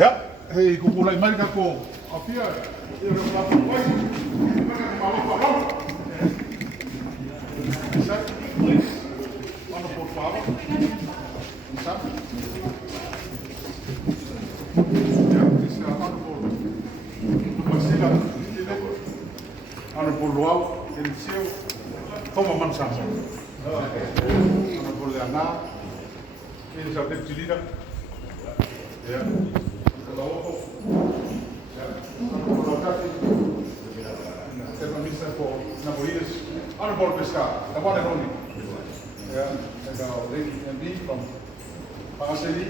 Ya, hei kukulai mai ka ko afia e ro la ko mai ka ma lo pa lo sa ano por favor sa ya isa ano por masila ano por luau el seu toma mansa ano por le ana ele já teve tilira ya kalau ya kalau kaki saya permisa por naboires ano por pescar tá bom né Rony ya kalau ini from Faraile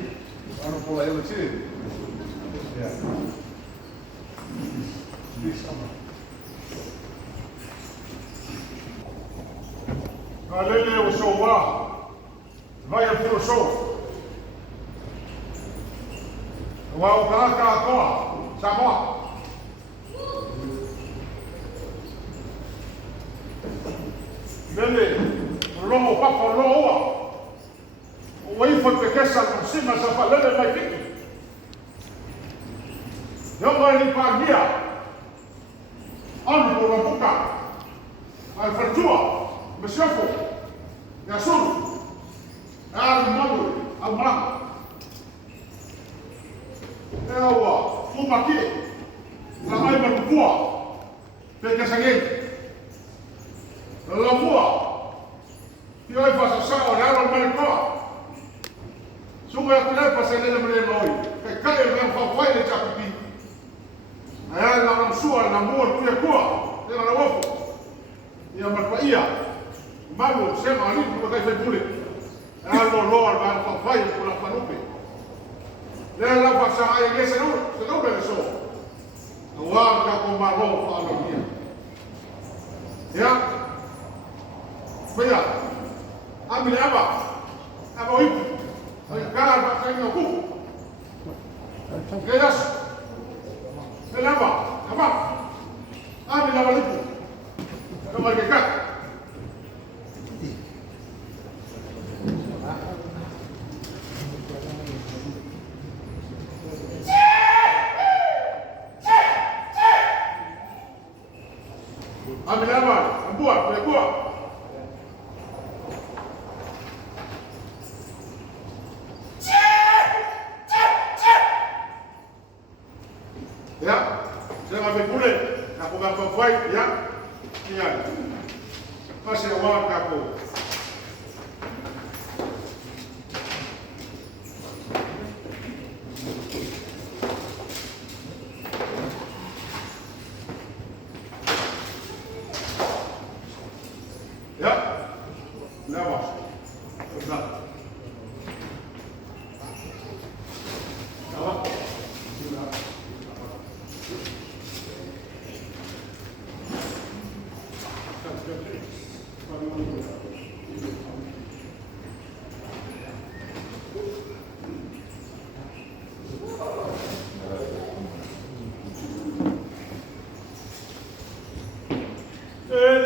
ano por lá ele tira ya please come on Alele o show vai a puro show Wow, kakak, sama. Bele, lomo papa loa. Oi foi pequena no cima essa falele vai ficar. Eu vou ali para dia. Ano por uma boca. Al fertua, mesofo. Ya sul. Al madu, al malang. Ewa, fumaki, la mai berbuah, pega sangen, la buah, dia faz sal, dia não vai coar. Sungguh aku dah pasal dia boleh loi, kai yang fawai dia HRPP. Ayah nak suar, nak muat dia kuah, dia nak wafu, dia berpaya, malu, saya malu pakai Facebook. Ayah lor, ayah fawai pulang panupi. Ela passa a igreja não pensou. O arca com marrom fala minha. Ya, olha, a minha aba, aba itu, a cara vai sair no cu. Que das? Kenapa? Apa? A minha aba itu, kamu mereka. Ambil apa? Buat, boleh buat. Ya, saya ambil kulit. Aku gambar white, ya. Iya. Kasih awal aku.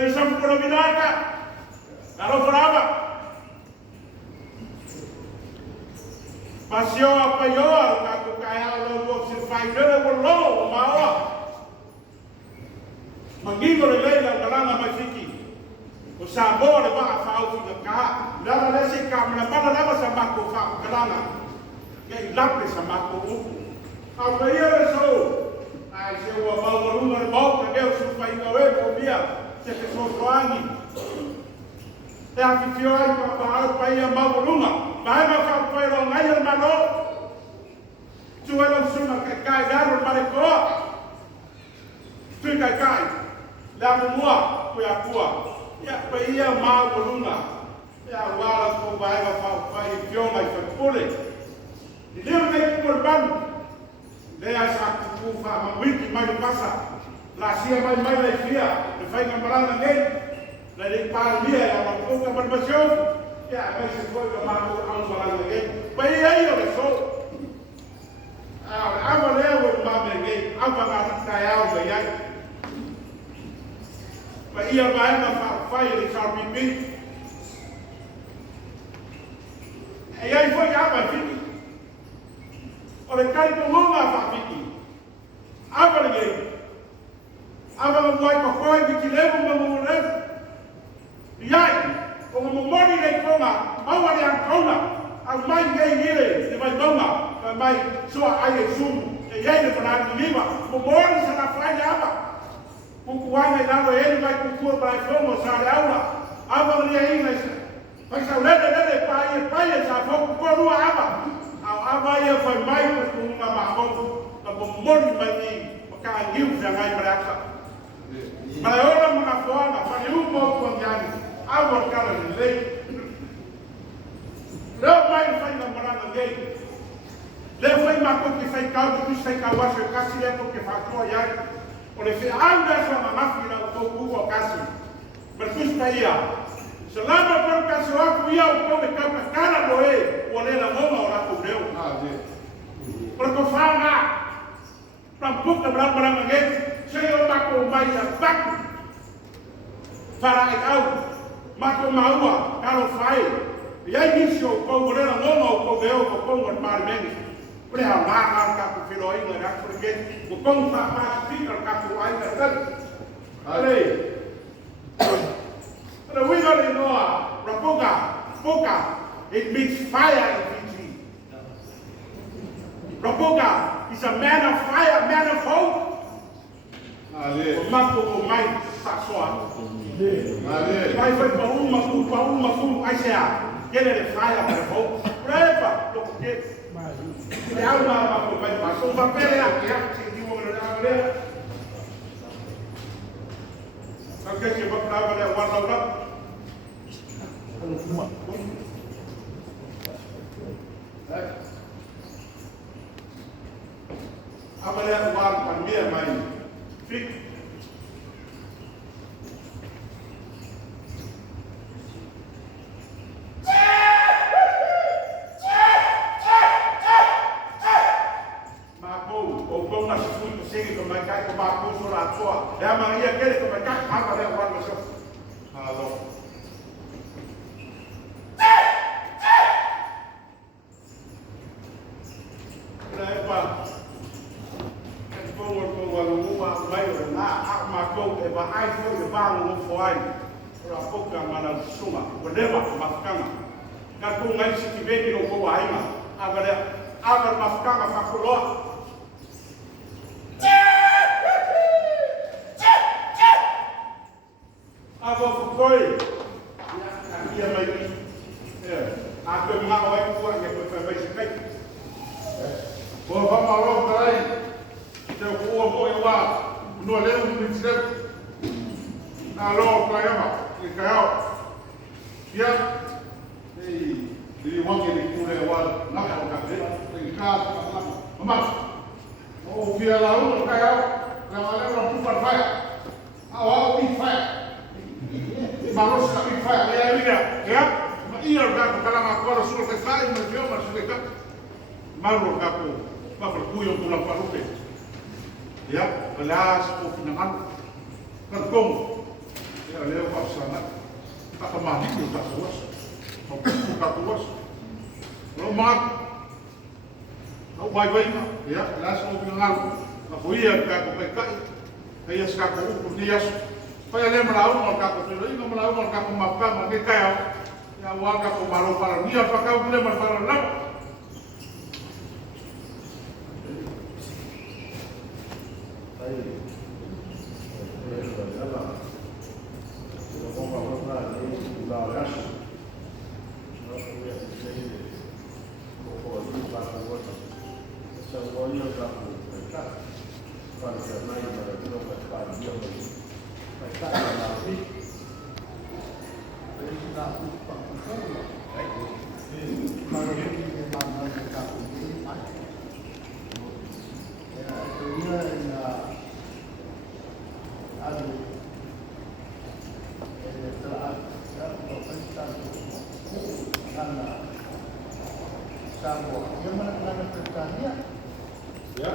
Diciamo con la minaccia, la lo brava. Passione a paior, ma tu kaya lo si fai delle con lo, ma ora. Mangigo le lei la banana mai Fiti. O sabore va a fare un ca, la la si camera, ma la va sa macco fa banana. Che l'appre sa macco u. A paior so. Ai se o va volume de boca, che o su fai go via. Se pessoas soangem, é a fifioi para o país amaguluma, vai para o país não é o malo, tu é o suma que cai dar o parecó, tu cai, lá no moa, tu é a tua, é a país amaguluma, é a wala que vai para o país fioma e foi pule, e deu nem por ban, dei a sacufa, a wiki mais passa. La sia mai la fia, le fai cambiare lei, la di Palemia, la poca barbacione, e a me si può chiamare a lei. Ma io le so, a volevo il mamma lei, a parlare da lei. Ma io vai a fare il HRPP. E aí foi a Fiti. le kai ko ngonga fa Fiti. Ava le ngai. Ava le mai ko koi ki ki levo ma mo le. Iai, o mo mori le konga, awa le an kona. Au mai ngai ngile, te mai tonga, ka mai soa ai e sumu. E iai le panani lima, mo mori sa na whai ava. Kukuanga i lalo e mai kukua pai whongo sa le aura. Ava le inga isa. Pai sa lele pai e sa whoku korua ava. Au ava ia whai mai kukunga ma hongu. Ka mo mori mai ni, ka angiu sa ngai mareaka. Mai ora mga whoanga, whani umo kua ngiani. Ava kala ni lei. Leo mai whai na maranga ngei. Leo whai mako ki whai kau, ki whai kau waso e kasi leo ko ke whakua iai. O le whianga sa mamafi na o kuku o kasi. Merkus pa ia. Selama per kasi waku ia o kau me kau kakana do e. O le la ngoma o raku reo. Per ko whanga. Prampuk na barang ngei. Sei o mako o mai a baku. Faraile. Mako maua. Karo whai. Iai nisi o kau o le la ngoma o kau reo o kau o Palemia. Pre ha ma ka ku Feiloa'iga na ku ke ku kong fa pa speaker ka ku ai ka tal ale ale we got to know rapoga it means fire in Fiti. Rapoga is a man of fire, man of hope. Ale mako ko mai sa soa ale mai fa pa uma ai sea get the fire of hope forever look at le alma ma ko mai pa so va pere a che ci di mo na ale anche che va brava le guarda ora amale guarda Palemia mai fik ya Maria quiere que me cae agua de agua eso. Aló. Lepa. Es como lo mua mayo na akma ko e ba ai fo e ba no fo ai. Ora poka mana suma, whatever mafkanga. Ka ko ngai si veni no ko ai ma. Agora mafkanga fa koloa. Ava foi ia mai a que ma vai por que foi vai se kai bo va ma ro dai te ko bo e wa no le un ni se na ro pa ya ma e ka ya di wa ke ni ku le wa na ka ka te e ka ma o fi la u ka ya la ma le ro pu pa fa a wa pi fa Vamos a mi fa, ya, ma io da kala ma ko sul ke fa, ma io ma sul ke ma ro ka ko, ma per cui on la parupe. Ya, belas ko finaman. Kan kom. Ya leo pa sana. Ta ka ma ni ta kuas. Ko ka kuas. Lo ma. Au vai, ya, belas ko finaman. Ma ko ia ka ko pe kai. Ai ska ko ku ni as. Pai le mala un ka ko Feiloa'iga mala un ka ko mapa ma ke kai ya wa ka ko malo para ni apa ka le ma para la ai lo pongo a otra ni la ras no voy a decir como por la vuelta se voy a dar para que nadie me lo para Dios. Está en la vida. Es una culpa profunda. Para que me mandan a cabo. Estudia en la ya